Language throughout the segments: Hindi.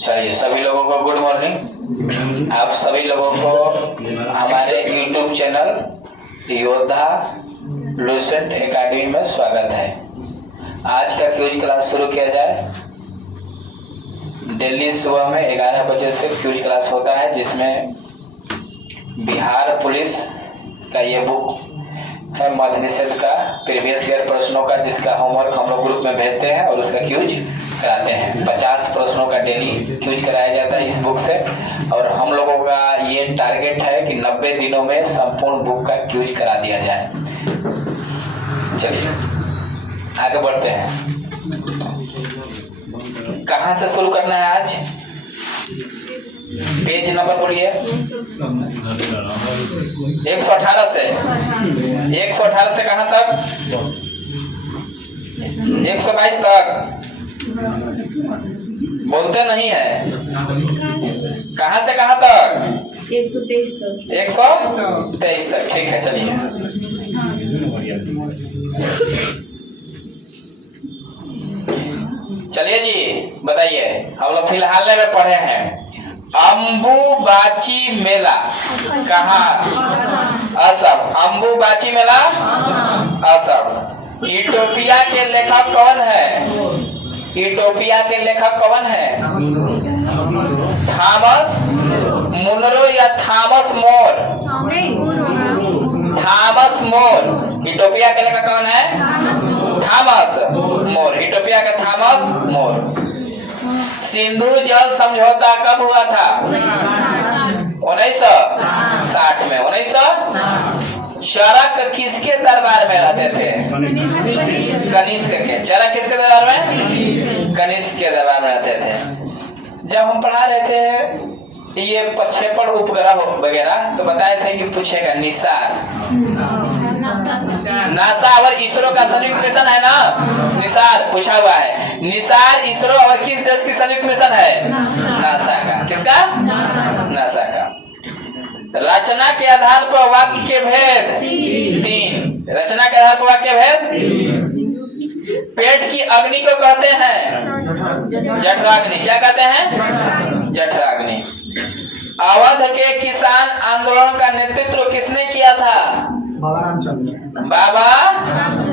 चलिए, सभी लोगों को गुड मॉर्निंग। आप सभी लोगों को हमारे YouTube चैनल योद्धा लूसेंट एकेडमी में स्वागत है। आज का क्विज क्लास शुरू किया जाए। दिल्ली सुबह में 11 बजे से क्विज क्लास होता है, जिसमें बिहार पुलिस का ये बुक है मध्य निषेध का प्रीवियस ईयर प्रश्नों का, जिसका होमवर्क हम लोग ग्रुप में भेजते हैं और उसका क्विज कराते हैं। 50 प्रश्नों का डेली क्विज कराया जाता है इस बुक से, और हम लोगों का ये टारगेट है कि 90 दिनों में संपूर्ण बुक का क्विज करा दिया जाए। चलिए आगे बढ़ते हैं। कहाँ से शुरू करना है आज? पेज नंबर बोलिए। 118 से 118 से कहाँ तक? 122 तक। बोलते नहीं है। कहाँ से कहाँ तक? 123 तक। 123 तक। ठीक है, चलिए। चलिए जी, बताइए। हम लोग फिलहाल में पढ़े हैं अम्बुबाची मेला कहाँ? असम। अम्बुबाची मेला असम। इथोपिया के लेखक कौन है? इथोपिया के लेखक कौन है? थॉमस मुनरो या Thomas More? Thomas More. Ethiopia के लेखक कौन है? Thomas More. इथोपिया का थॉमस मोर। सिंधु जल समझौता कब हुआ था? 1960 में। 1960। चरक किसके दरबार में रहते थे? कनिष्क के। चरक किसके दरबार में? कनिष्क के दरबार में रहते थे। जब हम पढ़ा रहे थे ये प्रक्षेपण उपग्रह वगैरह, तो बताए थे कि पूछेगा निसार। नासा और इसरो का संयुक्त मिशन है ना, निसार पूछा हुआ है। निसार इसरो और किस देश की संयुक्त मिशन है? नासा का। किसका? नासा का। रचना के आधार पर वाक्य भेद 3। रचना के आधार पर वाक्य भेद। पेट की अग्नि को कहते हैं जठराग्नि। क्या कहते हैं? जठराग्नि। अवध के किसान आंदोलन का नेतृत्व किसने किया था? बाबा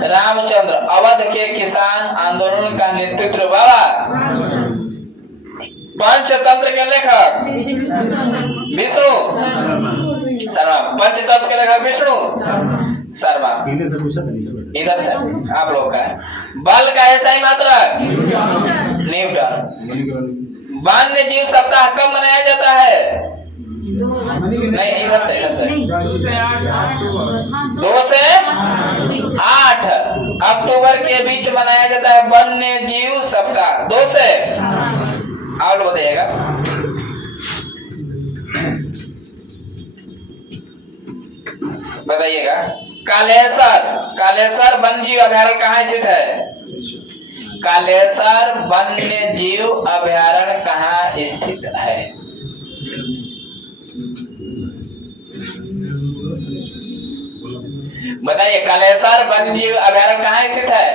रामचंद्र। अवध के किसान आंदोलन का नेतृत्व बाबा। पंचतंत्र के लेखक विष्णु शर्मा। पंचतंत्र के लेखक विष्णु शर्मा। इधर से आप लोग का है। बल का ऐसा ही मात्रक न्यूटन। वन्य जीव सप्ताह कब मनाया जाता है? नहीं, इधर से 2 से 8 अक्टूबर के बीच मनाया जाता है वन्य जीव सप्ताह। 2 से आप लोग बताइएगा। बताइएगा। कालेसर वन्य जीव अभयारण्य कहाँ स्थित है? कालेसर वन्य जीव अभयारण्य कहाँ स्थित है? बताइए, कालेसर वन्य जीव अभयारण्य कहाँ स्थित है?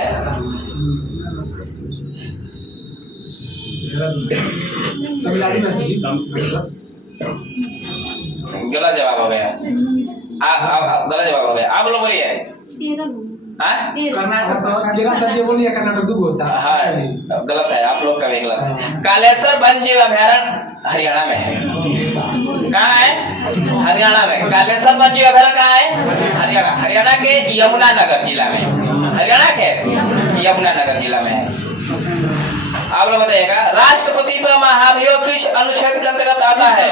गलत जवाब हो गया। गलत जवाब हो गया। आप लोग बोलिए। कर्नाटक बोलिए। कर्नाटक 2 होता है। हाँ, गलत है। आप लोग का भी गलत है। कालेसर वन्य जीव अभयारण्य हरियाणा में है। कहाँ है? हरियाणा में। कालेसर वन्य जीव अभयारण्य कहाँ है? हरियाणा। हरियाणा के यमुनानगर जिला में। हरियाणा के यमुनानगर जिला में है। आप लोग बताइएगा। राष्ट्रपति पर महाभियोग किस अनुच्छेद के अंतर्गत आता है?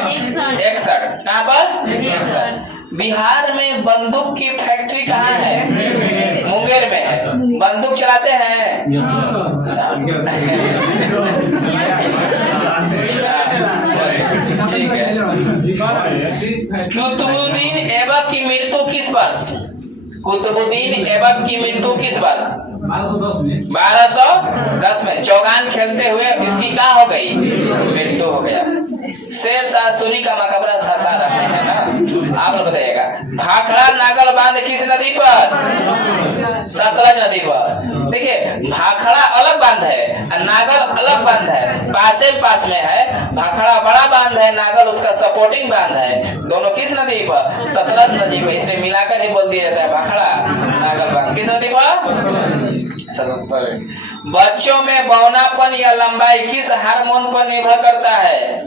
61। कहाँ पर? 61। बिहार में बंदूक की फैक्ट्री कहाँ है? मुंगेर में है। बंदूक चलाते हैं? ठीक है। कुतुबुद्दीन ऐबक की मृत्यु किस वर्ष? कुतुबुद्दीन ऐबक की मृत्यु किस वर्ष? 1210 में। चौगान खेलते हुए इसकी क्या हो गई? मृत्यु हो गया। शेर शाह सूरी का मकबरा सासाराम में है ना। आप लोग बताइएगा। भाखड़ा नागल बांध किस नदी पर? सतलज नदी पर। देखिए भाखड़ा अलग बांध है और नागल अलग बांध है, पासे पास में है। भाखड़ा बड़ा बांध है, नागल उसका सपोर्टिंग बांध है। दोनों किस नदी पर? सतलज नदी पर। इसलिए मिलाकर ही बोल दिया जाता है भाखड़ा नागल बांध किस नदी पर? बच्चों में बौनापन या लंबाई किस हार्मोन पर निर्भर करता है?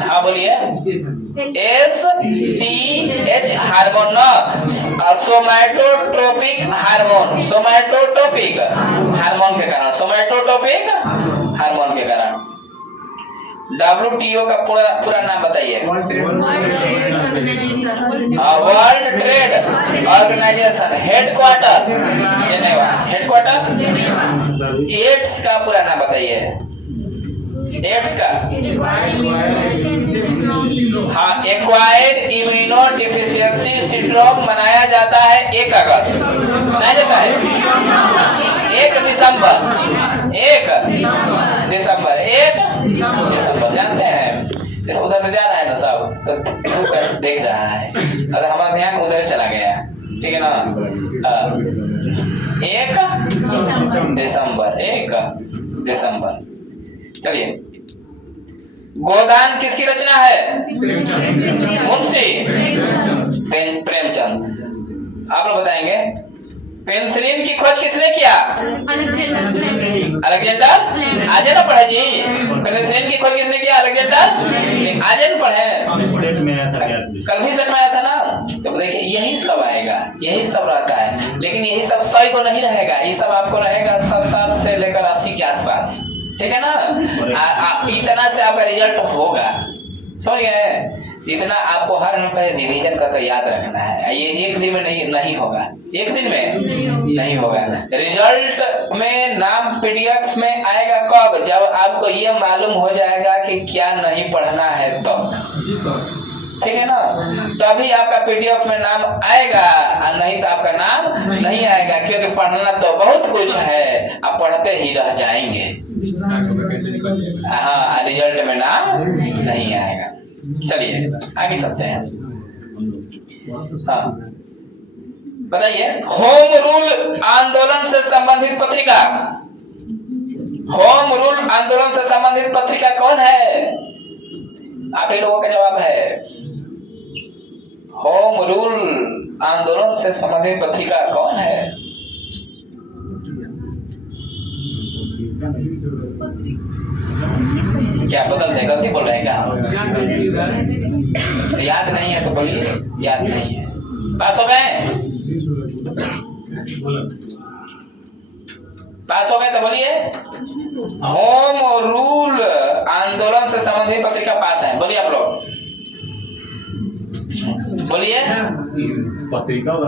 हाँ बोलिए। STH हार्मोन न, सोमैटोट्रोपिक हार्मोन, सोमैटोट्रोपिक हार्मोन के कारण, सोमैटोट्रोपिक हार्मोन के कारण। WTO का पूरा नाम बताइए। World trade organization, headquarter Geneva, headquarter. AIDS का पूरा नाम बताइए। एड्स का हाँ, एक्वायर्ड इम्यूनो डिफिशियंसी सिंड्रोम मनाया जाता है 1 अगस्त, मनाया जाता है 1 दिसंबर, जानते हैं। इस उधर से जा रहा है ना सब, तो देख रहा है, अगर हमारा ध्यान उधर चला गया, ठीक है ना। 1 दिसंबर। चलिए, गोदान किसकी रचना है? मुंशी प्रेमचंद। आप लोग बताएंगे पेनिसिलिन की खोज किसने किया? अलेक्जेंडर। आज ना पढ़े जी, पेनिसिलिन की खोज किसने किया? अलेक्जेंडर। आज न पढ़े, कल भी सेट में आया था ना। तो देखिए यही सब आएगा, यही सब रहता है, लेकिन यही सब 100 को नहीं रहेगा। ये सब आपको रहेगा 70 से लेकर 80 के आसपास, ठीक है ना। इतना से आपका रिजल्ट होगा, समझ गए। इतना आपको हर नंबर रिवीजन करके याद रखना है। ये एक दिन में नहीं होगा, एक दिन में नहीं होगा। रिजल्ट में नाम PDF में आएगा कब? जब आपको ये मालूम हो जाएगा कि क्या नहीं पढ़ना है तब, ठीक है ना। तभी आपका PDF में नाम आएगा, और नहीं तो आपका नाम नहीं आएगा, क्योंकि पढ़ना तो बहुत कुछ है, आप पढ़ते ही रह जाएंगे। हाँ, रिजल्ट में नाम नहीं आएगा। चलिए आगे चलते हैं। हाँ बताइए, होम रूल आंदोलन से संबंधित पत्रिका, होम रूल आंदोलन से संबंधित पत्रिका कौन है? आप ही लोगों का जवाब है। होम रूल आंदोलन से संबंधित पत्रिका कौन है? क्या बदल दे? गलती बोल रहे हैं क्या? याद नहीं है तो बोलिए, याद नहीं है। पास हो गए? पास हो गए तो बोलिए। होम रूल आंदोलन से संबंधित पत्रिका पास है, बोलिए आप लोग, बोलिए। पत्रिका आप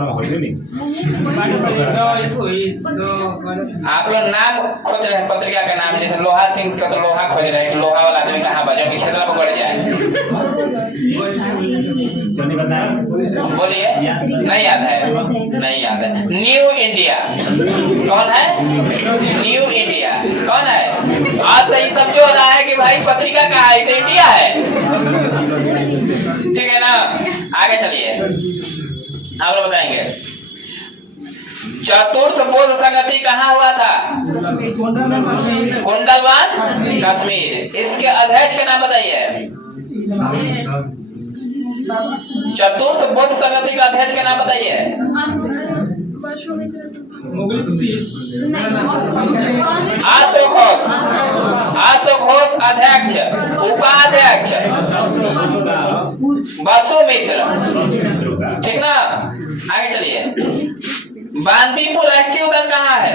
लोग नाम खोज रहे हैं पत्रिका का नाम, जैसे लोहा सिंह का तो लोहा खोज रहे हैं, लोहा वाला आदमी कहाँ बजा कि क्षेत्र में बढ़ जाए। बोलिए, नहीं याद है, नहीं याद है। न्यू इंडिया कौन है? न्यू इंडिया कौन है? आज तो ये सब जो हो रहा है कि भाई पत्रिका कहाँ है, तो इंडिया है, ठीक है ना। आगे चलिए, आप लोग बताएंगे चतुर्थ बौद्ध संगति कहाँ हुआ था? कुंडलवान कश्मीर। इसके अध्यक्ष का नाम बताइए। चतुर्थ बौद्ध संगति का अध्यक्ष का नाम बताइए। अशोक घोष अध्यक्ष, उपाध्यक्ष वसुमित्र, ठीक ना। आगे चलिए, बांदीपुर राष्ट्रीय उद्यान कहाँ है?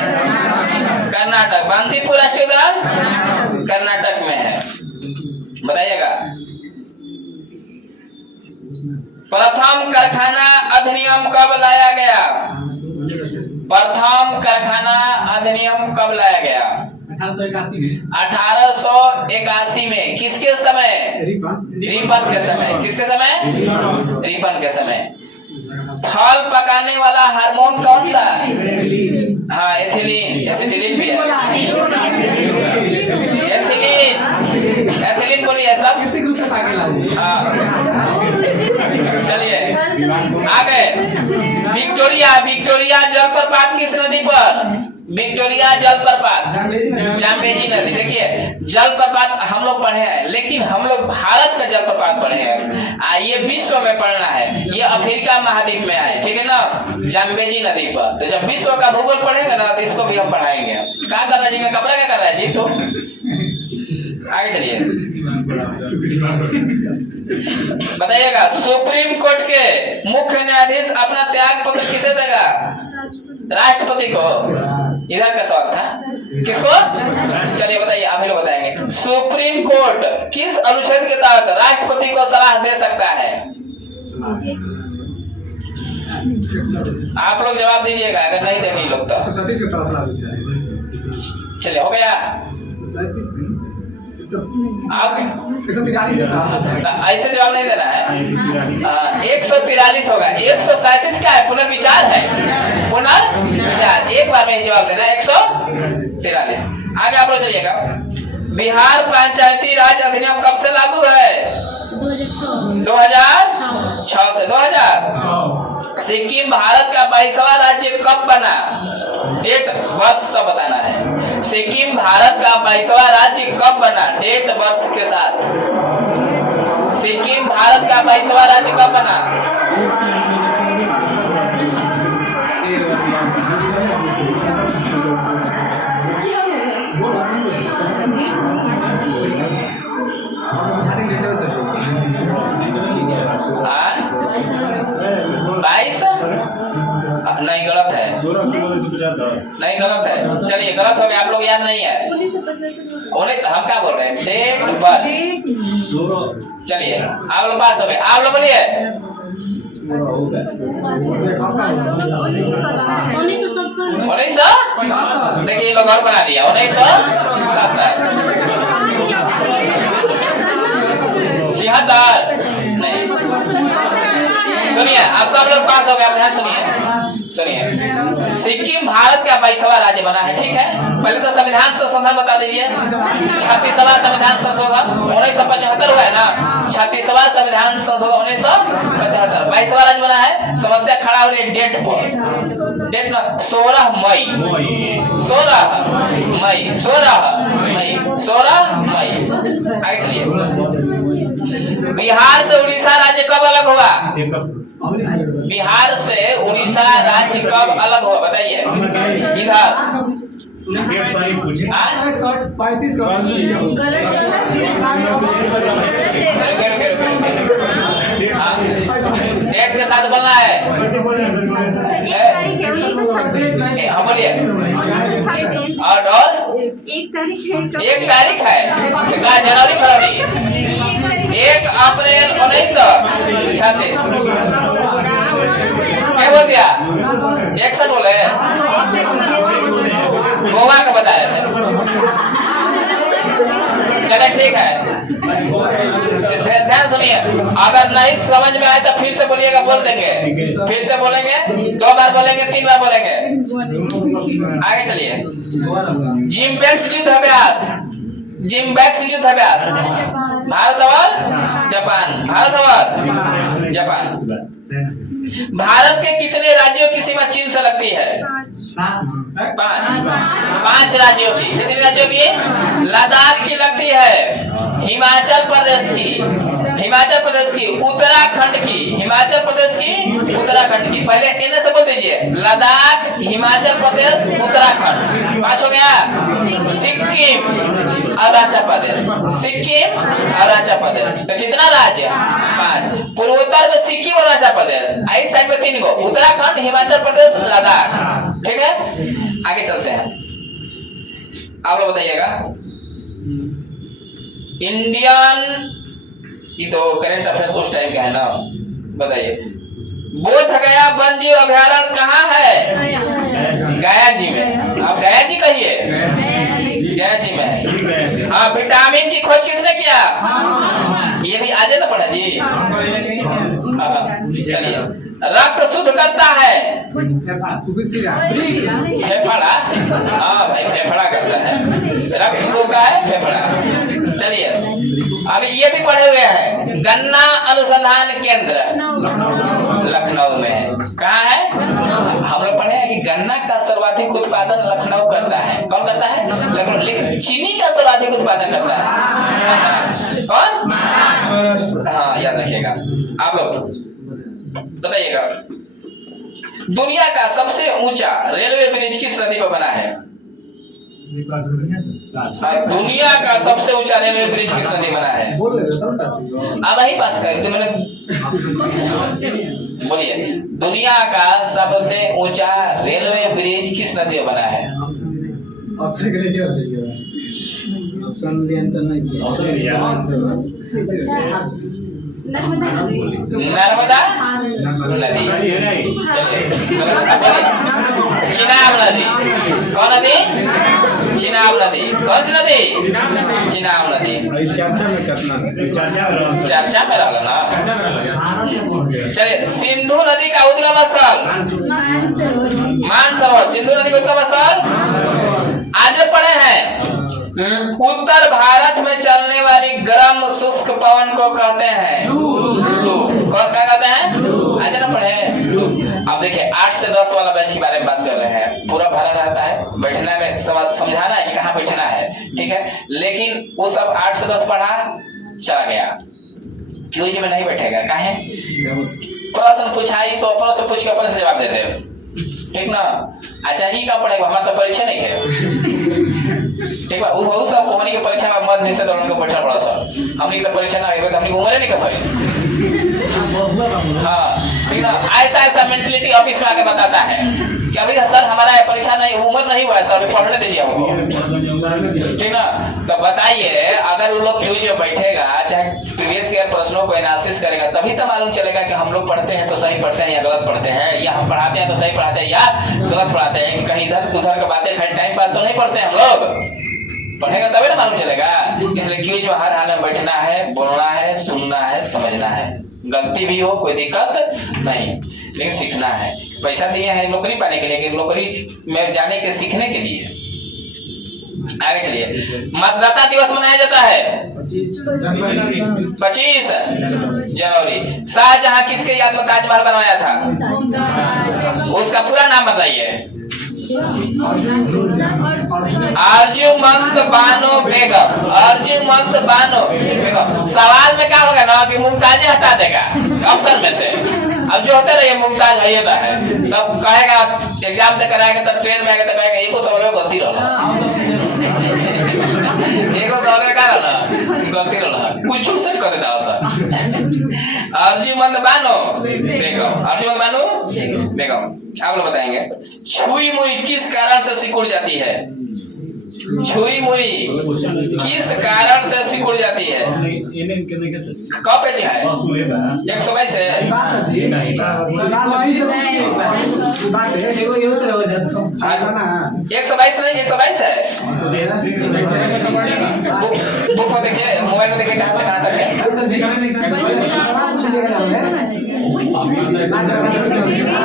कर्नाटक। बांदीपुर राष्ट्रीय उद्यान कर्नाटक में है, बताइएगा। प्रथम कारखाना अधिनियम कब लाया गया? प्रथम कारखाना अधिनियम कब लाया गया? 1881 में। किसके समय? रिपन के समय। किसके समय? रिपन के समय। फल पकाने वाला हार्मोन कौन सा? हाँ, एथिलीन, एसिटिलीन भी है। एथिलीन, एथिलीन बोलिए सब। हाँ, जलप्रपात किस नदी पर? विक्टोरिया जलप्रपात, जाम्बेजी नदी। देखिए जलप्रपात हम लोग पढ़े हैं, लेकिन हम लोग भारत का जलप्रपात पढ़े हैं। ये विश्व में पढ़ना है, ये अफ्रीका महाद्वीप में है, ठीक है ना, जाम्बेजी नदी पर। तो जब विश्व का भूगोल पढ़ेंगे ना तो इसको भी हम पढ़ाएंगे। क्या कर रहा है जी, मैं कपड़ा क्या कर रहा है जी? तो आगे चलिए, बताइएगा सुप्रीम कोर्ट के मुख्य न्यायाधीश अपना त्याग पत्र किसे देगा? राष्ट्रपति को। इधर का सवाल था, किसको? चलिए बताइए, आप ही लोग बताएंगे। सुप्रीम कोर्ट किस अनुच्छेद के तहत राष्ट्रपति को सलाह दे सकता है? आप लोग जवाब दीजिएगा, अगर नहीं देंगे लोग तो। चलिए हो गया आप ऐसे जवाब नहीं देना है। 143 होगा। 137 क्या है? पुनर्विचार है, पुनर्विचार। एक बार में ही जवाब देना है 143। आगे आप लोग चलिएगा। बिहार पंचायती राज अधिनियम कब से लागू है? 2006 से 2000। सिक्किम भारत का 22वां राज्य कब बना? डेट वर्ष सब बताना है। सिक्किम भारत का 22वां राज्य कब बना? डेट वर्ष के साथ। सिक्किम भारत का 22वां राज्य कब बना? बाईस? नहीं, गलत है। नहीं, गलत है। चलिए गलत हो गया, आप लोग याद नहीं है। 19 हम क्या बोल रहे हैं? डेट वर्ष। चलिए आप लोग पास हो गए। आप लोग बोलिए 1900। देखिए ये लोग और बना दिया 1970। 76 नहीं। सुनिए आप सब लोग पास हो गए, आप ध्यान सुनिए। सिक्किम भारत का 22वां राज्य बना है, ठीक है। पहले तो संविधान संशोधन बता दीजिए। 36वां संविधान संशोधन 1975 हुआ है ना। 36वां संविधान संशोधन 1975, 22वां राज्य बना है। समस्या खड़ा हो रही है डेट पर। डेट ना 16 मई। 16 मई 16 मई 16 मई। आगे चलिए। बिहार से उड़ीसा राज्य कब अलग हुआ? बिहार से उड़ीसा राज्य कब अलग हुआ बताइए। इधर डेट के साथ बोलना है। हाँ बोलिए। और एक तारीख है, जनवरी फरवरी। 1 अप्रैल 1936। क्या बोल दिया? 61 बोले। गोवा का बताया थे। चले ठीक है, ध्यान सुनिए। अगर नहीं समझ में आए तो फिर से बोलिएगा, बोल देंगे। फिर से बोलेंगे, 2 बार बोलेंगे, 3 बार बोलेंगे। आगे चलिए। जिम्बेक्स युद्ध अभ्यास। जिम्बेक्स युद्ध अभ्यास भारत और जापान। भारत और जापान। भारत के कितने राज्यों की सीमा चीन से लगती है? 5 राज्यों की। कितने राज्यों की? लद्दाख की लगती है, हिमाचल प्रदेश की, उत्तराखंड की, हिमाचल प्रदेश की, उत्तराखंड की। पहले इन्हें से बोल दीजिए, लद्दाख, हिमाचल प्रदेश, उत्तराखंड। 5 हो गया। सिक्किम, अरुणाचल प्रदेश। सिक्किम, अरुणाचल प्रदेश। तो कितना राज्य? 5। पूर्वोत्तर में सिक्किम, अरुणाचल प्रदेश। इस साइड में 3 को, उत्तराखंड, हिमाचल प्रदेश, लद्दाख। ठीक है, आगे चलते हैं। आप लोग बताइएगा। इंडियन, ये तो करंट अफेयर्स उस टाइम का है ना, बताइए। बोध गया वन्य जीव अभयारण्य कहाँ है? गया जी में। आप गया जी कहिए। गया जी में। हाँ, विटामिन की खोज किसने किया? ये भी आज ना पढ़ा जी। चलिए। रक्त शुद्ध करता है फेफड़ा। हाँ भाई, फेफड़ा करता है। रक्त शुद्ध होता है फेफड़ा। चलिए, अभी ये भी पढ़े हुए हैं। गन्ना अनुसंधान केंद्र लखनऊ में है। कहाँ है? हम लोग पढ़े हैं कि गन्ना का सर्वाधिक उत्पादन लखनऊ करता है। कौन करता है? लखनऊ। लेकिन चीनी का सर्वाधिक उत्पादन करता है कौन? हाँ, याद रखिएगा आप लोग। बताइएगा, दुनिया का सबसे ऊंचा रेलवे ब्रिज किस नदी पर बना है? दुनिया का सबसे ऊंचा रेलवे ब्रिज किस नदी बना है? अब वही पास कर तो मैंने बोलिए, दुनिया का सबसे ऊंचा रेलवे ब्रिज किस नदी में बना है? नर्मदा नदी। चिनाब नदी। कौन नदी? चिनाब नदी। कौन सी नदी? चिनाब नदी। चर्चा में रहा ना। चलिए, सिंधु नदी का उद्गम स्थल मानसरोवर। सिंधु नदी का उद्गम स्थल आज पढ़े हैं। उत्तर भारत में चलने वाली गर्म शुष्क पवन को कहते हैं लू। कौन क्या कहते हैं? आज ना पढ़े। अब देखिए, 8 से 10 वाला बैच के बारे में बात कर रहे हैं। पूरा भरा रहता है, बैठना में समझाना है कि कहाँ बैठना है, ठीक है। लेकिन वो सब 8 से 10 पढ़ा चला गया, क्यों जी में नहीं बैठेगा? काहे? प्रश्न पूछाई तो प्रश्न पूछ के अपन से जवाब दे दे, ठीक ना। अच्छा, ही का पढ़ेगा, हमारा तो परीक्षा नहीं है, ठीक है। वो सब हमनी के परीक्षा में मत निश्चित और उनको बैठना पड़ा सर। हमनी की तो परीक्षा ना होगा, हमनी उम्र नहीं कर पाई। हाँ, ठीक ना। ऐसा मेंटलिटी ऑफिस में आके बताता है कि अभी सर हमारा परीक्षा नहीं, उम्र नहीं हुआ है सर, अभी पढ़ने दीजिए हमको, ठीक ना। तो बताइए, अगर वो लोग क्यूज में बैठेगा, चाहे प्रीवियस ईयर प्रश्नों को एनालिसिस करेगा, तभी तो मालूम चलेगा कि हम लोग पढ़ते हैं तो सही पढ़ते हैं या गलत पढ़ते हैं, या हम पढ़ाते हैं तो सही पढ़ाते हैं या गलत पढ़ाते हैं। कहीं इधर उधर की बातें खाली टाइम पास तो नहीं पढ़ते हैं हम लोग। पढ़ेगा तभी ना मालूम चलेगा। इसलिए क्यूज में हर हाल में बैठना है, बोलना है, सुनना है, समझना है। गलती भी हो कोई दिक्कत नहीं, लेकिन सीखना है। पैसा दिए हैं नौकरी पाने के लिए, लेकिन नौकरी में जाने के सीखने के लिए। आगे चलिए, मतदाता दिवस मनाया जाता है 25 जनवरी। शाहजहां किसके याद में ताजमहल बनवाया था? उसका पूरा नाम बताइए। अर्जुमंद बानो बेगम। अर्जुमंद बानो बेगम। सवाल में क्या होगा ना कि मुमताज हटा देगा ऑप्शन में से। अब जो होते रहिए मुमताज है ना है, तब कहेगा एग्जाम देकर आएगा, तब ट्रेन में आएगा तो कहेगा एको सवाल में गलती रहा, एको सवाल में क्या रहा गलती रहा, कुछ से कर देता सर। अर्जुमंद बानो बेगम। अर्जुमंद बानो बेगम। आप लोग बताएंगे, छुई मुई किस कारण से सिकुड़ जाती है? छुई मुई किस कारण से सिकुड़ जाती है? कब पेज है? 122 है। 122 नहीं, 122 है। बुक में देखिए, मोबाइल में देखिए कहाँ से कहाँ तक है।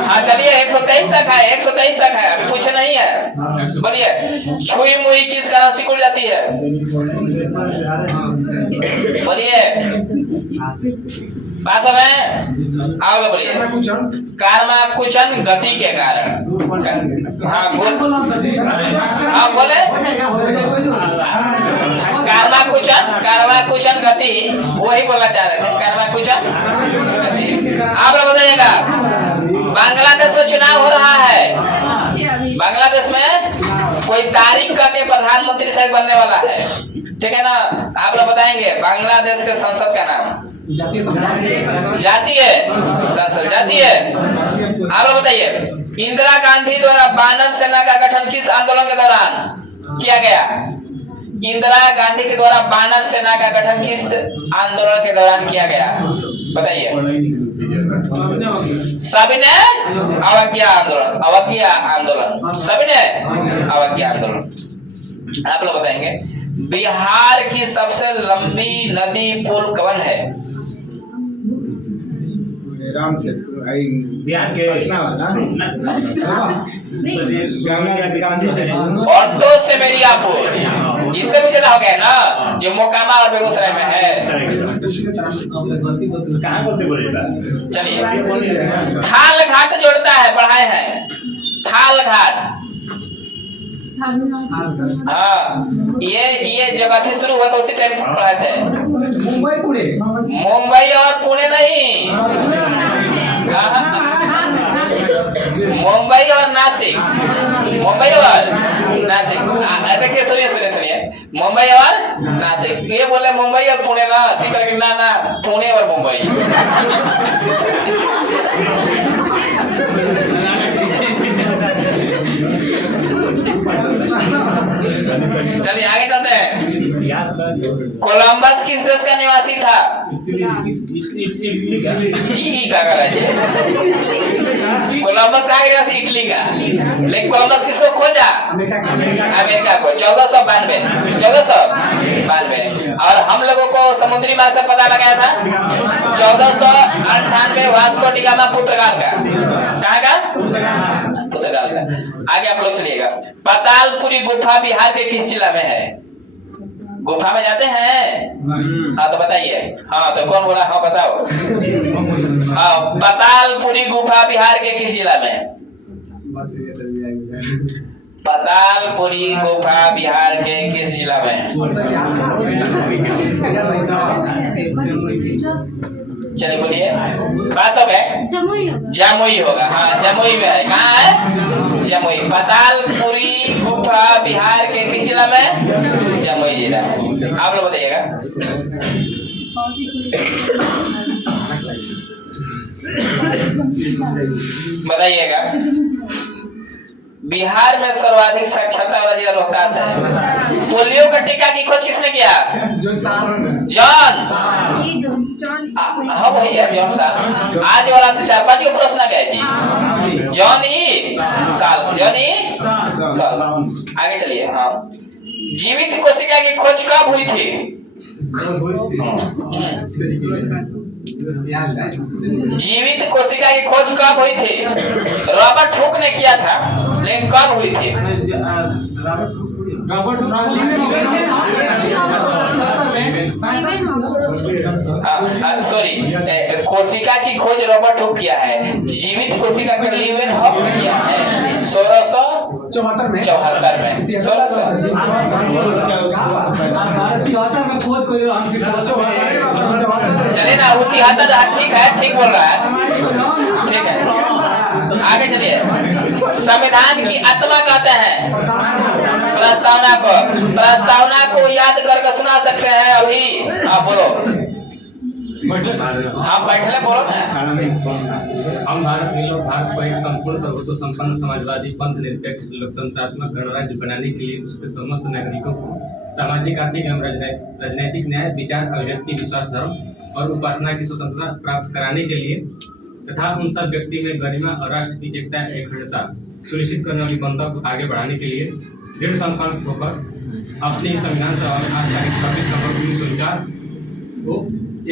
हाँ चलिए, 123 तक है, 123 तक है, अभी पूछे नहीं है। बोलिए, छुई मुई किस कारण सिकुड़ जाती है? बोलिए, पास में आओ बोलिए। कर्मा कुचन गति के कारण। हाँ बोले कर्मा कुचन गति, वही बोलना चाह रहे थे, कर्मा कुचन गति। आप लोग बताइएगा, बांग्लादेश में चुनाव हो रहा है। बांग्लादेश में कोई तारीख करके प्रधानमंत्री शायद बनने वाला है, ठीक है ना। आप लोग बताएंगे बांग्लादेश के संसद का नाम? जातीय संसद। जातीय। आप लोग बताइए, इंदिरा गांधी द्वारा वानर सेना का गठन किस आंदोलन के दौरान किया गया? इंदिरा गांधी के द्वारा वानर सेना का गठन किस आंदोलन के दौरान किया गया? बताइए। सविनय अवज्ञा आंदोलन। अवज्ञा आंदोलन, सविनय अवज्ञा आंदोलन। आप लोग बताएंगे, बिहार की सबसे लंबी नदी पुल कौन है? राम से बिहार के पटना वाला ऑटो से मेरियापुर, इससे भी ज्यादा हो गया ना, जो मोकामा और बेगूसराय में है। चलिए, थाल घाट जोड़ता है, पढ़ाए हैं। थाल घाट। हाँ, ये जगह थी शुरू हुआ तो उसी टाइम पढ़ाए थे। मुंबई पुणे। मुंबई और पुणे नहीं, मुंबई और नासिक। मुंबई और नासिक। देखिए सुनिए सुनिए सुनिए, मुंबई और नासिक। ये बोले मुंबई और पुणे ना, ना पुणे और मुंबई। चलिए आगे चलते हैं। कोलंबस किस देश का निवासी था? कोलंबस कहाँ का निवासी? इटली का। लेकिन कोलंबस किसको खोजा? अमेरिका को। 1492। और हम लोगों को समुद्री मार्ग से पता लगाया था 1498 वास्को डी गामा पुर्तगाल का। कहाँ का? पुर्तगाल का। आगे आप लोग चलिएगा। पातालपुरी गुफा बिहार के किस जिला में है? गुफा में जाते हैं? हाँ तो बताइए। हाँ तो कौन बोला? हाँ बताओ। हाँ, पातालपुरी गुफा बिहार के किस जिला में? पातालपुरी गुफा बिहार के किस जिला में? चलिए बोलिए। बात सब है? जमुई होगा। हाँ जमुई में है। कहाँ है? जमुई। पातालपुरी गुफा बिहार के किस जिला में? जमुई जिला। आप लोग बताइएगा। बताइएगा। बिहार में सर्वाधिक साक्षरता वाला जिला रोहतास है। पोलियो का टीका की खोज किसने किया? जॉन। हाँ वही है जॉन साल। आज वाला से 4-5 को प्रश्न आ गया जी। जॉन ई साल। आगे चलिए। हाँ, जीवित कोशिका की खोज कब हुई थी? जीवित कोशिका की खोज कब हुई थी? रॉबर्ट हुक ने किया था, लेकिन कब हुई थी? सॉरी, कोशिका की खोज रॉबर्ट हुक किया है। जीवित कोशिका का लीवेन हॉक ने किया है 1674 में। 1600 में खोज चले ना। 73 ठीक है, ठीक बोल रहा है, ठीक है। आगे चलिए। संविधान की आत्मा कहते हैं प्रस्तावना को याद करके सुना सकते हैं अभी। आप बोलो। आप बैठले बोलो ना। हम भारत के लोग भारत को एक संपूर्ण प्रभुत्व संपन्न समाजवादी पंथ निरपेक्ष लोकतंत्रात्मक गणराज्य बनाने के लिए उसके समस्त नागरिकों को सामाजिक, आर्थिक एवं राजनैतिक न्याय, विचार, अभिव्यक्ति, विश्वास, धर्म और उपासना की स्वतंत्रता प्राप्त कराने के लिए तथा उन सब व्यक्ति में गरिमा और राष्ट्र की एकता अखंडता सुनिश्चित करने वाली बनता को आगे बढ़ाने के लिए दृढ़ संकल्प होकर अपने संविधान सभा में आज तारीख 26 नवंबर 1949 को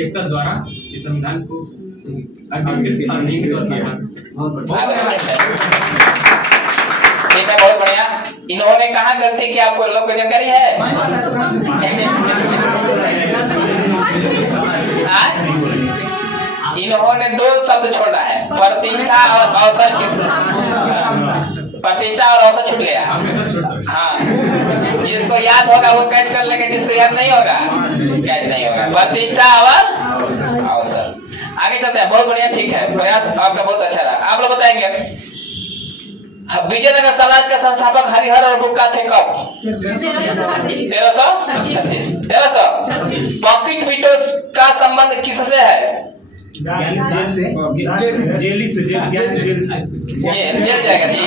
एकता द्वारा इस संविधान को ठीक है, बहुत बढ़िया। इन्होंने कहा गलती की? आपको लोग को जानकारी है? इन्होंने 2 शब्द छोड़ा है, प्रतिष्ठा और अवसर। किस? प्रतिष्ठा और अवसर छूट गया। हाँ, जिसको याद होगा वो कैच कर लेगा, जिसको याद नहीं होगा कैच नहीं होगा। प्रतिष्ठा और अवसर। आगे चलते हैं। बहुत बढ़िया, ठीक है, प्रयास आपका बहुत अच्छा रहा। आप लोग बताएंगे विजयनगर साम्राज्य के संस्थापक हरिहर और बुक्का थे कब? 1336। पॉकेट बीटो का संबंध किससे है? जेल जाएगा जी।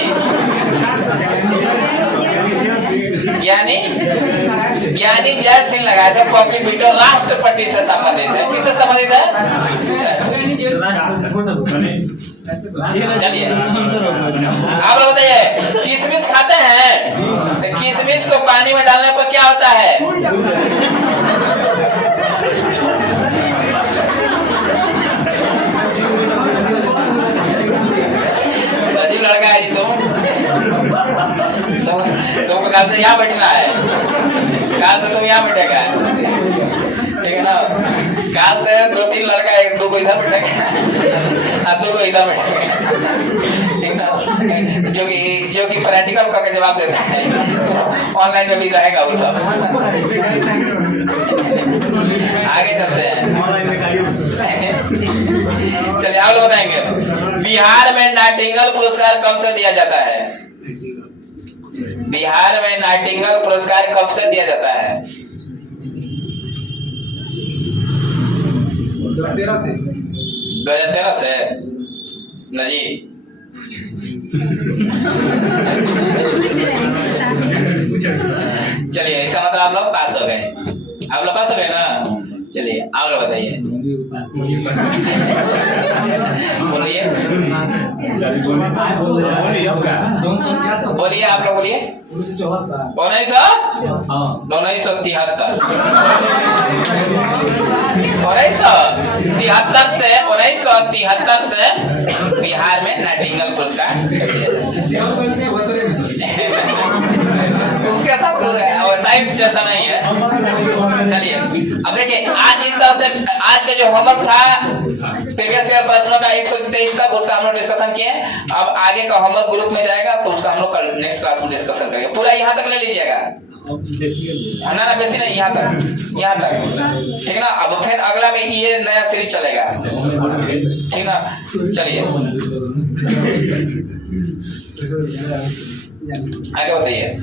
ज्ञानी जैल सिंह लगाए थे। पॉकेट बीटो राष्ट्रपति से संबंधित है। किससे संबंधित है? चलिए आप लोग बताइए। किशमिश खाते हैं? किशमिश को पानी में डालने पर क्या होता है? अजीब लड़का है जी तुमको काल से यहाँ बैठना है। काल से तुम यहाँ बैठेगा, ठीक है ना? काल से 2-3 लड़का, 1-2 को इधर बैठेगा, 2 को इधर बैठेगा, ठीक ना? जो कि प्रैक्टिकल करके जवाब देता है, ऑनलाइन में भी रहेगा वो सब। आगे चलते हैं, चलिए आप लोग बताएंगे बिहार में नाइटिंगेल पुरस्कार कब से दिया जाता है? बिहार में नाइटिंगेल पुरस्कार कब से दिया जाता है? 2013 से। नजी चलिए, इसका मतलब आप लोग पास हो गए, आप लोग पास हो गए ना। चलिए आप लोग बताइए, बोलिए बोलिए आप लोग बोलिए। 1973 से बिहार में नाइटिंगेल पुरस्कार उसके सब साइंस जैसा नहीं है। चलिए अब देखिए, आज इस तरह से आज का जो होमवर्क था प्रीवियस ईयर प्रश्नों का 123 तक, उसका हम लोग डिस्कशन किए। अब आगे का होमवर्क ग्रुप में जाएगा तो उसका हम लोग कल नेक्स्ट क्लास में डिस्कशन करेंगे। पूरा यहाँ तक ले लीजिएगा, ना बेसी नहीं, यहाँ तक ठीक ना। अब फिर अगला में ये नया सीरीज चलेगा, ठीक ना। चलिए आगे बताइए,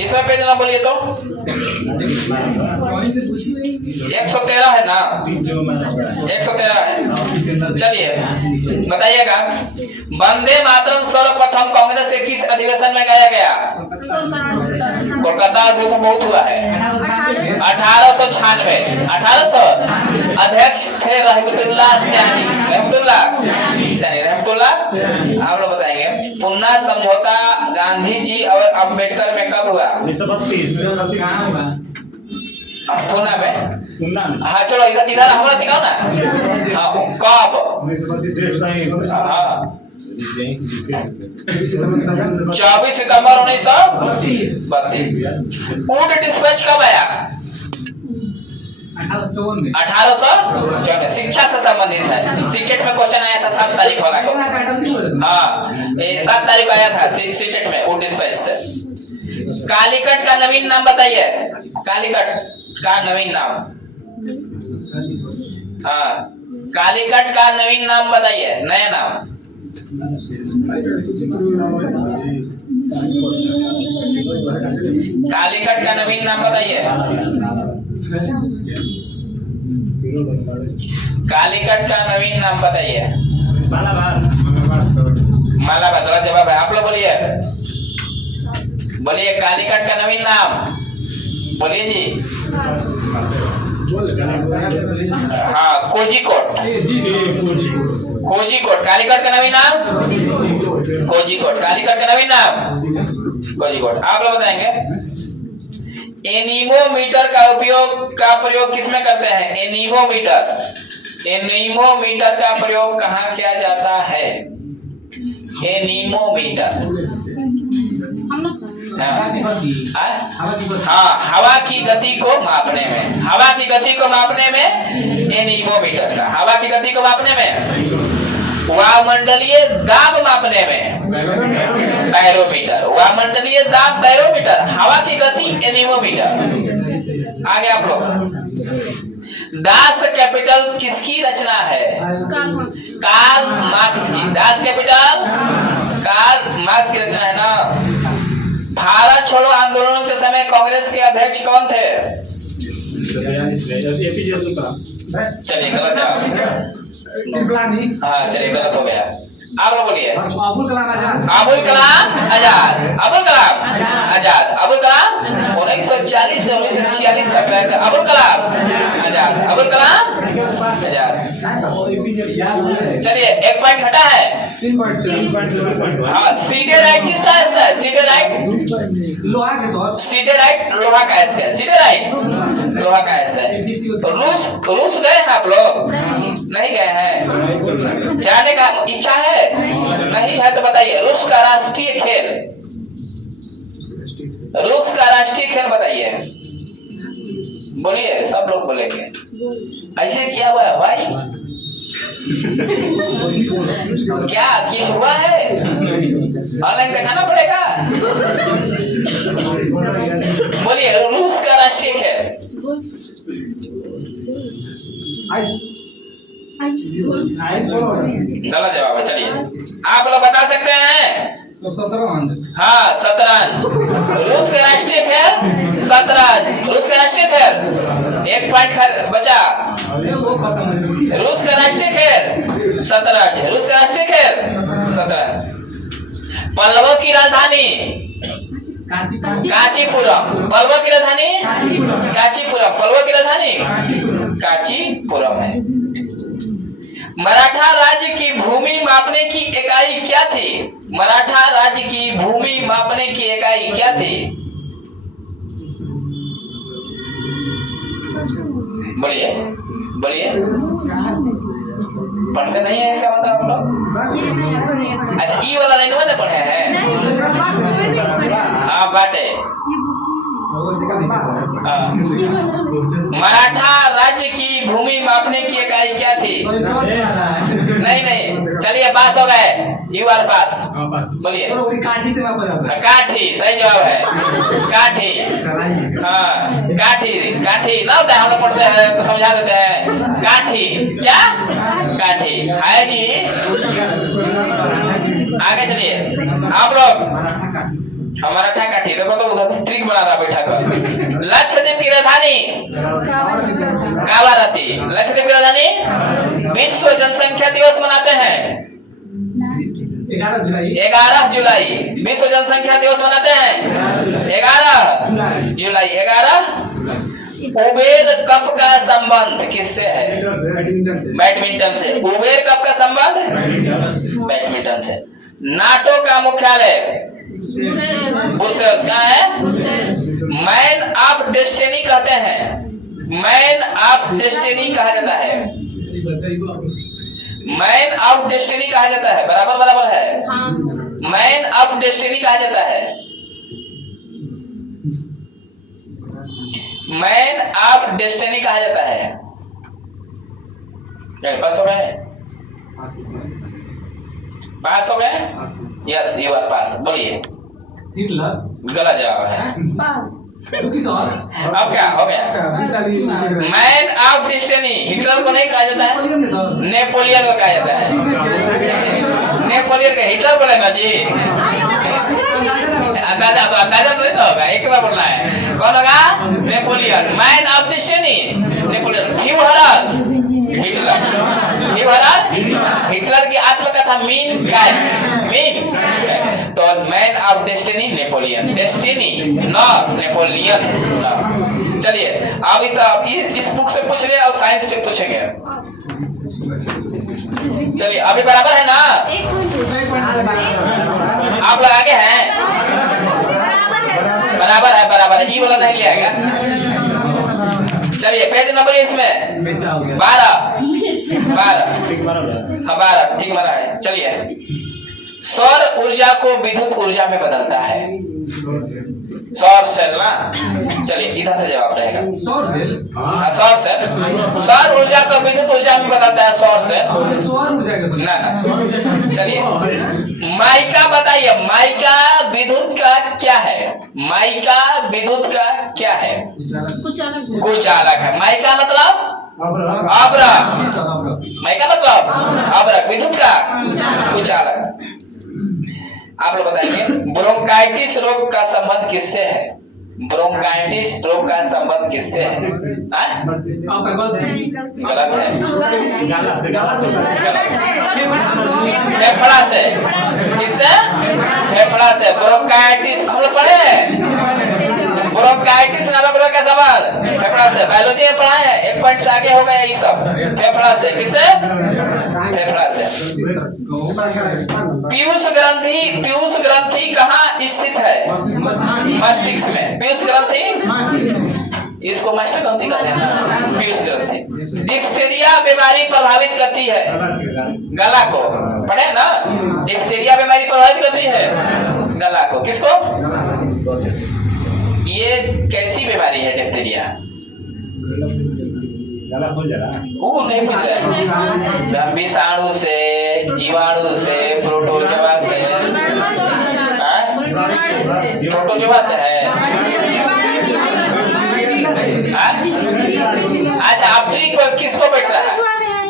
इसमें पेज ना बोलिए तो 113 है ना, 113 है। चलिए बताइएगा, वंदे मातरम सर्वप्रथम कांग्रेस के किस अधिवेशन में गाया गया? कोलकाता अधिवेशन बहुत हुआ है 1896। 1800 अध्यक्ष थे रहमतुल्लाह सयानी। आप लोग बताएंगे, पुन्ना समझौता गांधी जी और अम्बेडकर में कब हुआ? 1932 पुन्ना में। हाँ चलो इधर हमारा दिखाओ ना। हाँ कब? 24 सितंबर 1932। ऊंट डिस्पैच कब आया? 1854। शिक्षा से संबंधित है, सीटेट में क्वेश्चन आया था 7 तारीख होगा। हाँ 7 तारीख आया था सीटेट में ऊंट डिस्पैच से। कालीकट का नवीन नाम बताइए, कालीकट का नवीन नाम। हाँ कालीकट का नवीन नाम बताइए, नया नाम। कालीकट का नवीन नाम बताइए, कालीकट का नवीन नाम बताइए। मालाबार गलत जवाब है, आप लोग बोलिए, बोलिए कालीकट का नवीन नाम बोलिए जी। हाँ कोझिकोड। कोझिकोड कालीकट का नवीन नाम कोझिकोड। कालीकट का नवीन नाम कोझिकोड। आप लोग बताएंगे, एनीमोमीटर का प्रयोग किसमें करते हैं? एनीमोमीटर का प्रयोग कहाँ किया जाता है? एनीमोमीटर हाँ हवा की गति को मापने में, हवा की गति को मापने में एनीमोमीटर का, हवा की गति को मापने में, वायुमंडलीय दाब मापने में बैरोमीटर, वायुमंडलीय दाब बैरोमीटर, हवा की गति एनीमोमीटर। आगे आप लोग, दास कैपिटल किसकी रचना है? कार्ल मार्क्स की। दास कैपिटल कार्ल मार्क्स की रचना है ना। भारत छोड़ो आंदोलन के समय कांग्रेस के अध्यक्ष कौन थे? चलिए गलत जवाब। हाँ चलिए गलत हो गया, आप लोग बोलिए। अबुल कलाम आजाद। अबुल कलाम आजाद। अबुल कलाम 1940 से 1946 तक रहे थे। अबुल कलाम आजाद। अबुल कलाम आजाद। चलिए एक पॉइंट घटा है। हाँ सीधे राइट किसका ऐसा है? सीधे राइट सीधे राइट लोहा का ऐसा है। सीधे राइट लोहा का ऐसा है। तो रूस गए हैं आप लोग? नहीं गए हैं? जाने का इच्छा है? नहीं है तो बताइए, रूस का राष्ट्रीय खेल, रूस का राष्ट्रीय खेल बताइए, बोलिए, सब लोग बोलेंगे। ऐसे क्या हुआ है भाई? क्या किस हुआ है? ऑनलाइन दिखाना पड़ेगा। बोलिए, रूस का राष्ट्रीय खेल। गलत जवाब है। चलिए, आप लोग बता सकते हैं? हाँ, शतरंज। रूस का राष्ट्रीय खेल शतरंज। रूस का राष्ट्रीय खेल, 1 पॉइंट बचा। रूस का राष्ट्रीय खेल शतरंज। रूस का राष्ट्रीय खेल शतरंज। पल्लवों की राजधानी कांचीपुरम। पल्लवों की राजधानी कांचीपुरम। पल्लवों की राजधानी कांचीपुरम है। मराठा राज्य की भूमि मापने की इकाई क्या थी? मराठा राज्य की भूमि मापने की इकाई क्या थी? बोलिए बोलिए। पढ़ते नहीं है इसका मतलब आप लोग? अच्छा, ई वाला लाइन में पढ़े हैं? हाँ, बाटे। मराठा राज्य की भूमि मापने की इकाई क्या थी? नहीं, चलिए पास हो गए। यू आर पास। बोलिए। काठी से मापा जाता है। काठी सही जवाब है। काठी, हाँ, काठी ना होता है, हम लोग पढ़ते हैं तो समझा देते हैं। काठी क्या? काठी है कि? आगे चलिए आप लोग। मराठा काठी देखो तो उधर ट्रिक बना रहा बैठा कर। लक्षद्वीप की राजधानी कावारती। लक्षद्वीप की राजधानी। विश्व जनसंख्या दिवस मनाते हैं 11 जुलाई। विश्व जनसंख्या दिवस मनाते हैं 11 जुलाई। 11। उबेर कप का संबंध किससे है? बैडमिंटन से। उबेर कप का संबंध बैडमिंटन से। नाटो का मुख्यालय ब्रुसेल्स कहाँ है? मैन ऑफ डेस्टिनी कहते हैं। मैन ऑफ डेस्टिनी कहा जाता है। मैन ऑफ डेस्टिनी कहा जाता है। बराबर है। मैन ऑफ डेस्टिनी कहा जाता है। मैन ऑफ डेस्टिनी कहा जाता है। पास हो गए? पास हो गए? यस, यू आर पास। बोलिए। हिटलर गलत जवाब है। अब क्या हो गया? मैन ऑफ डेस्टिनी हिटलर को नहीं कहा जाता है, नेपोलियन को कहा जाता है। नेपोलियन का हिटलर बोलेगा जी? अंदाजा नहीं तो होगा, एक बार बोलना है। कौन होगा? Napoleon. Man of destiny Napoleon. Hitler की आत्मकथा मीन तो man of destiny Napoleon. Destiny न नेपोलियन। चलिए अब इस बुक से पूछ रहे और साइंस से पूछेंगे। चलिए अभी बराबर है ना? आप लोग आगे हैं? बराबर है। ई वाला नहीं लिया गया। चलिए पेज नंबर इसमें 12 ठीक मारा है। चलिए, सौर ऊर्जा को विद्युत ऊर्जा में बदलता है सौर सेल ना। चलिए इधर से जवाब रहेगा। सौर सेल। सौर सेल सौर ऊर्जा को विद्युत ऊर्जा में बदलता है। सौर सेल सौर ऊर्जा ना। चलिए माइका बताइए, माइका विद्युत का क्या है? माइका विद्युत का क्या है? कुछ अलग है। माइका मतलब अब्रक। माइका मतलब अब्रक। विद्युत का कुछ अलग। आप लोग बताएंगे ब्रोंकाइटिस रोग का संबंध किससे है? ब्रोंकाइटिस रोग का संबंध किससे है? गलत है। फेफड़ा से। किससे? फेफड़ा से। ब्रोंकाइटिस हम लोग पढ़े। ब्रोंकाइटिस नामक रोग का संबंध फेफड़ा से। बायोलॉजी में पढ़ा है। 1 पॉइंट से आगे हो गया ये सब। फेफड़ा से। किससे? फेफड़ा से। पीयूष ग्रंथि कहाँ स्थित है? मस्तिष्क में। पीयूष ग्रंथि, इसको मास्टर ग्रंथि कहते हैं। पीयूष ग्रंथि। डिप्थीरिया बीमारी प्रभावित करती है गला को। पढ़े ना? डिप्थीरिया बीमारी प्रभावित करती है गला को। किसको? ये कैसी बीमारी है डिप्थीरिया? गला फूल जा रहा वो नहीं पूछ रहा है। विषाणु से, जीवाणु से, प्रोटोजोआ से, प्रोटोजोआ से है। अच्छा आप ट्री पर किसको बैठ रहा है?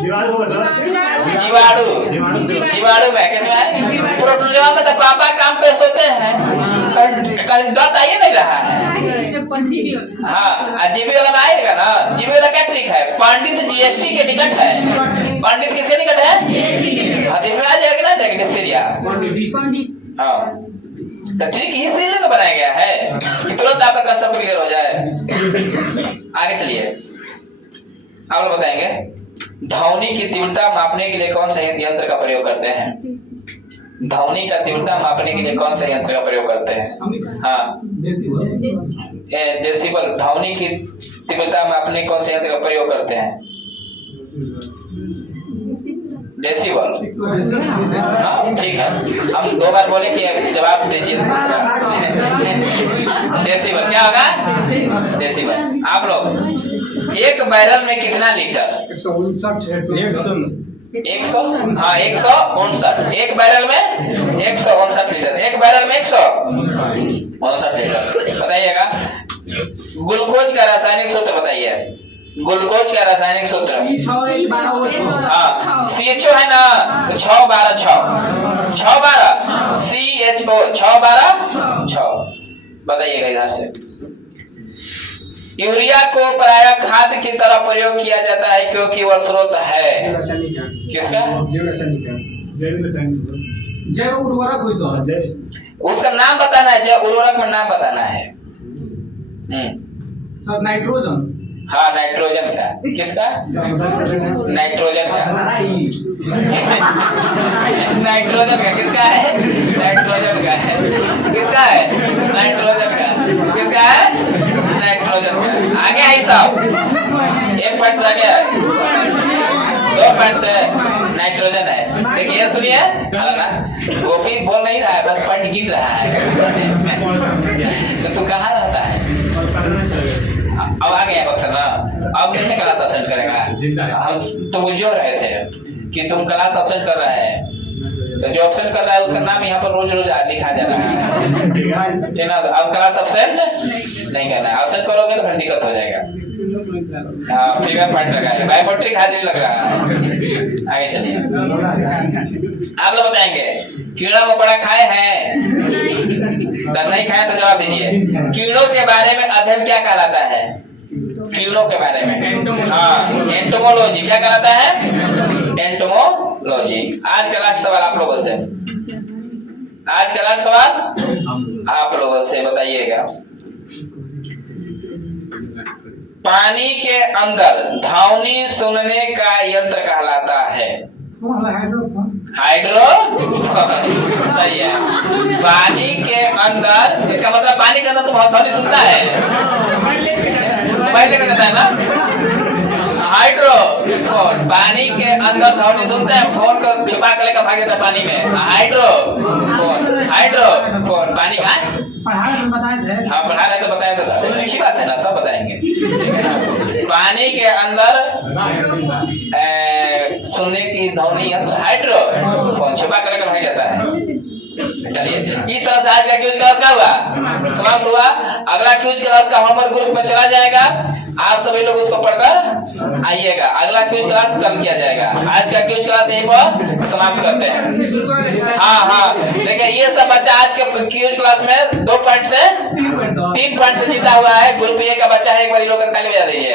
जीवाणु। जीवाणु में किसमें है? प्रोटोजोआ में तो पापा काम पे सोते हैं, कहीं डॉट आइए नहीं रहा है। हाँ जीबी वाला में आएगा ना। जीबी वाला क्या ट्रिक है? पंडित जीएसटी के टिकट है। पंडित किसके टिकट है? हाँ इसमें आ जाएगा ना डिप्थीरिया। हाँ तो ट्रिक इसीलिए तो बनाया गया है कि तुरंत आपका कंसेप्ट क्लियर हो जाए। आगे चलिए आप लोग बताएंगे ध्वनि की तीव्रता मापने के लिए कौन सा यंत्र का प्रयोग करते हैं? ध्वनि का तीव्रता मापने के लिए कौन सा यंत्र का प्रयोग करते हैं? हाँ डेसिबल। ध्वनि की तीव्रता मापने कौन से यंत्र का प्रयोग करते हैं? डेसिबल। हाँ ठीक है, हम 2 बार बोले कि जवाब दीजिए। डेसिबल क्या होगा? डेसिबल। आप लोग एक बैरल में कितना लीटर? 100। हाँ 159। एक बैरल में 159 लीटर। एक बैरल में 159 लीटर। बताइएगा ग्लूकोज का रासायनिक सूत्र बताइए। ग्लूकोज का रासायनिक सूत्र हाँ CHO है ना, तो 6 12 6 6 12 CHO 6 12 6। बताइएगा इधर से। यूरिया को प्रायः खाद की तरह प्रयोग किया जाता है क्योंकि वह स्रोत है किसका? जैव उर्वरक उसका नाम बताना है। जैव उर्वरक में नाम बताना है। Sir nitrogen. हाँ नाइट्रोजन का। किसका? नाइट्रोजन का। नाइट्रोजन का किसका है? नाइट्रोजन का है। किसका है? नाइट्रोजन का। किसका है? नाइट्रोजन का। आगे है साहब 1 पॉइंट से आगे है, 2 पॉइंट से नाइट्रोजन है। देखिए सुनिए ना, गोपी बोल नहीं रहा है, बस पॉइंट गिन रहा है। तो तू कहाँ रहता है? अब आ गया बक्सर ना। अब कैसे क्लास ऑप्शन करेगा? हम तुम जो रहे थे कि तुम क्लास ऑप्शन कर रहा है, तो जो ऑप्शन कर रहा है उसका नाम यहाँ पर रोज रोज लिखा जा रहा है ना। अब क्लास ऑप्शन नहीं करना है। ऑप्शन करोगे तो फिर दिक्कत हो जाएगा। हाँ फिगर पॉइंट लगाए, बायोमेट्रिक हाजिरी लग रहा है। आगे चलिए आप लोग बताएंगे कीड़ा मकोड़ा खाए हैं? तो नहीं खाए तो जवाब दीजिए। कीड़ों के बारे में अध्ययन क्या कहलाता है? कीड़ों के बारे में हाँ एंटोमोलॉजी। क्या कहलाता है? एंटोमोलॉजी। आज का लास्ट सवाल आप लोगों से। आज का लास्ट सवाल आप लोगों से बताइएगा। पानी के अंदर ध्वनि सुनने का यंत्र कहलाता है हाइड्रो। सही है। पानी के अंदर, इसका मतलब पानी के अंदर तो बहुत ध्वनि सुनता है। मोबाइल लेकर जाता है ना हाइड्रो। पानी के अंदर ध्वनि सुनते हैं, फोन को छुपा कर लेकर भाग जाता है पानी में। हाइड्रो फोन पानी का बताए थे। हाँ पढ़ा रहे तो बताए तो अच्छी बात है ना, सब बताएंगे। पानी के अंदर सुनने की ध्वनि यंत्र हाइड्रो फोन छुपा कर लेकर भाग जाता है। चलिए इस तरह से आज का क्विज क्लास का हुआ समाप्त हुआ। अगला क्विज क्लास का होमवर्क ग्रुप में चला जाएगा, आप सभी लोग उसको पढ़कर आइएगा। अगला क्विज क्लास कल किया जाएगा। आज का क्विज क्लास यहीं पर समाप्त करते हैं। हाँ देखिए ये सब बच्चा आज के क्विज क्लास में 2 पॉइंट से 3 पॉइंट से जीता हुआ है। ग्रुप ए का बच्चा है, एक बार लोग ताली बजा दीजिए।